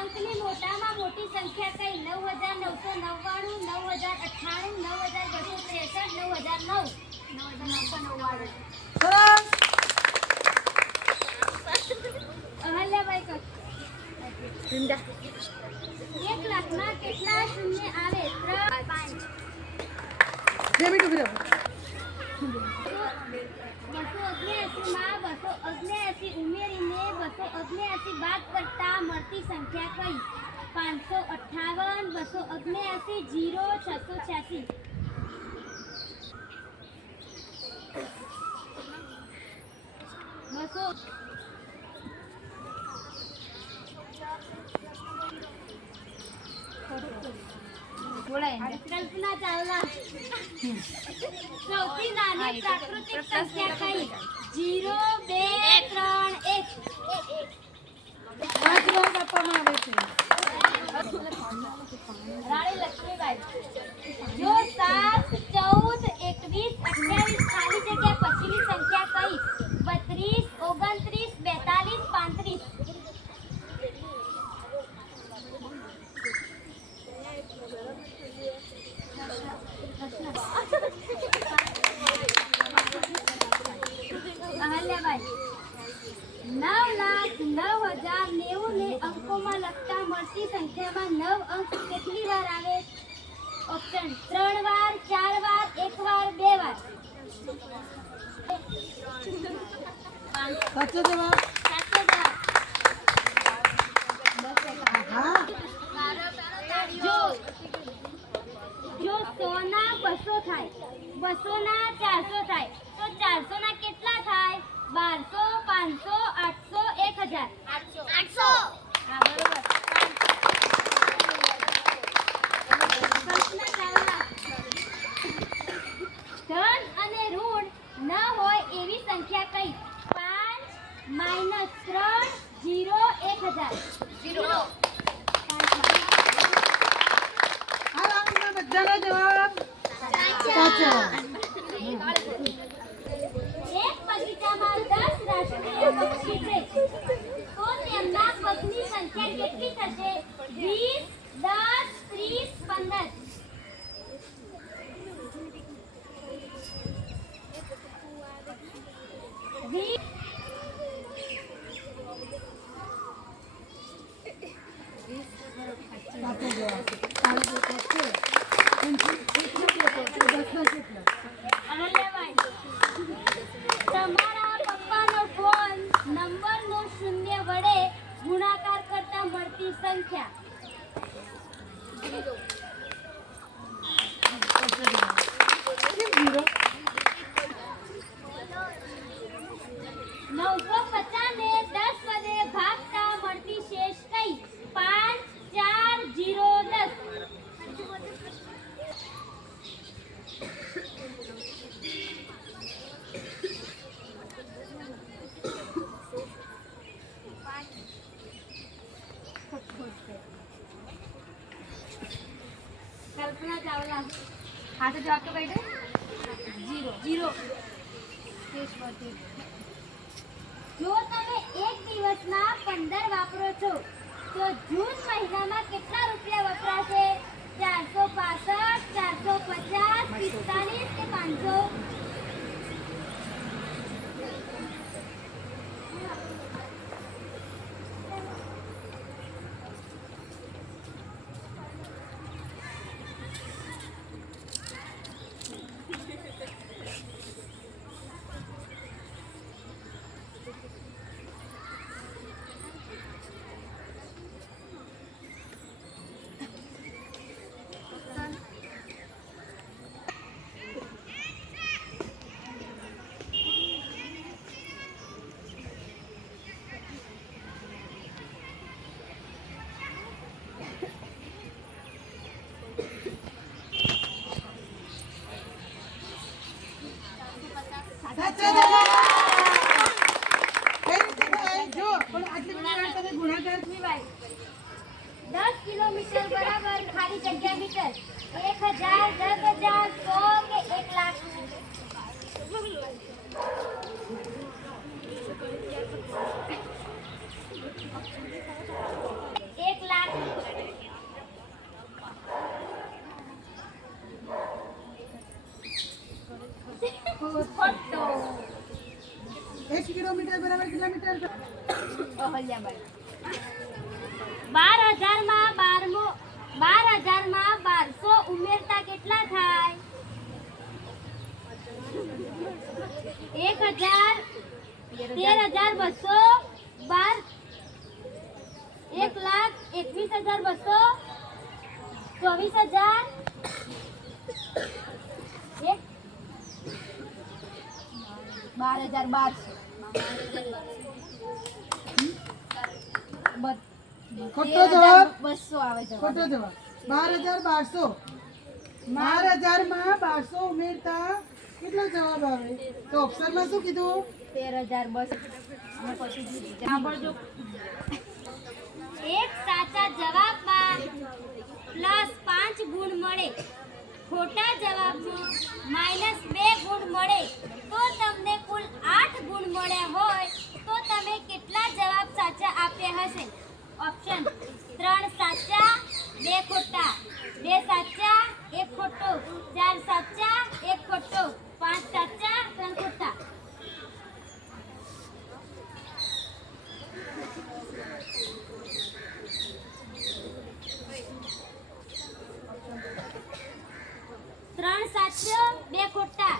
અંકની મોટામાં મોટી સંખ્યા કઈ? 9998, 9000, 9999, 9009. અહલ્યાબાઈ કર. 1 લાખમાં કેટલા શૂન્ય આવે? 3, 5. 2 મિનિટ ઉભી રહો. 279 માં 279 ઉમેરીને 279 બાદ કરતા મળતી સંખ્યા કઈ? 558, 279, 0, 686. કલ્પના ચાવલા. સૌથી નાની પ્રાકૃતિક સંખ્યા કઈ? 0, 2, 3, 1. 5 લાખ આપવામાં આવે છે. રાણી લક્ષ્મીબાઈ. જો 7, 14, 21, 28 ખાલી જગ્યા પછીની સંખ્યા કઈ? 32, 29, 42, 35. અહલ્યાબાઈ. 9,09,090 ને અંકોમાં લખતા મળતી સંખ્યામાં 9 અંક કેટલી વાર આવે? ઓપ્શન 3 વાર, 4 વાર, 1 વાર, 2 વાર. સાચો જવાબ. સાચો જવાબ. હા. જો 100 ના 200 થાય, 200 ના 400 થાય, તો 400 ના કેટલા થાય? 1200, 500, 800, 1000. 800. હા, બરોબર. કલ્પના ચાવલા. ધન અને ઋણ ન હોય એવી સંખ્યા કઈ? 5, -3, 0, 1000. 0. આ રાઉન્ડમાં બધાનો જવાબ સાચો. એક બગીચામાં 10 રાષ્ટ્રીય પક્ષી છે, તો તેમના પગની સંખ્યા કેટલી થશે? 20, 10, 30, 15. 20. સાચો જવાબ. સાચો છે. તમારા પપ્પાનો ફોન નંબરનો 0 વડે ગુણાકાર કરતા મળતી સંખ્યા? 950 ને 10 વડે ભાગતા મળતી શેષ કઈ? 5, 4, 0, 10. कल्पना चावला. हाँ तो जवाब तो बैठे 0. જો તમે એક દિવસમાં 15 વાપરો છો, તો જૂન મહિનામાં કેટલા રૂપિયા વપરાશે? 465, 450, 45 કે 500? ભાઈ 10 કિલોમીટર બરાબર ખાલી જગ્યા મીટર 1000 10000 100 કે 1 લાખ 1 લાખ ખોટો. 1 કિલોમીટર બરાબર કેટલા મીટર? 12,000 માં 1200 ઉમેરતા કેટલા થાય? 1,000 13,200 1,21,200 24,000 ખોટો જવાબ. ખોટો જવાબ. 12,1200. 12,000 માં 1200 ઉમેરતા કેટલો જવાબ આવે? તો ઓપ્શનમાં શું કીધું? 13,200. એક સાચા જવાબમાં +5 ગુણ મળે, ખોટા જવાબમાં -2 ગુણ મળે, તો તમને કુલ 8 ગુણ મળ્યા હોય તો તમે કેટલા જવાબ સાચા આપ્યા હશે? ઓપ્શન: 3 સાચા 2 ખોટા, 2 સાચા 1 ખોટો, 4 સાચા 1 ખોટો, 5 સાચા 3 ખોટા. ત્રણ સાચા 2 ખોટા,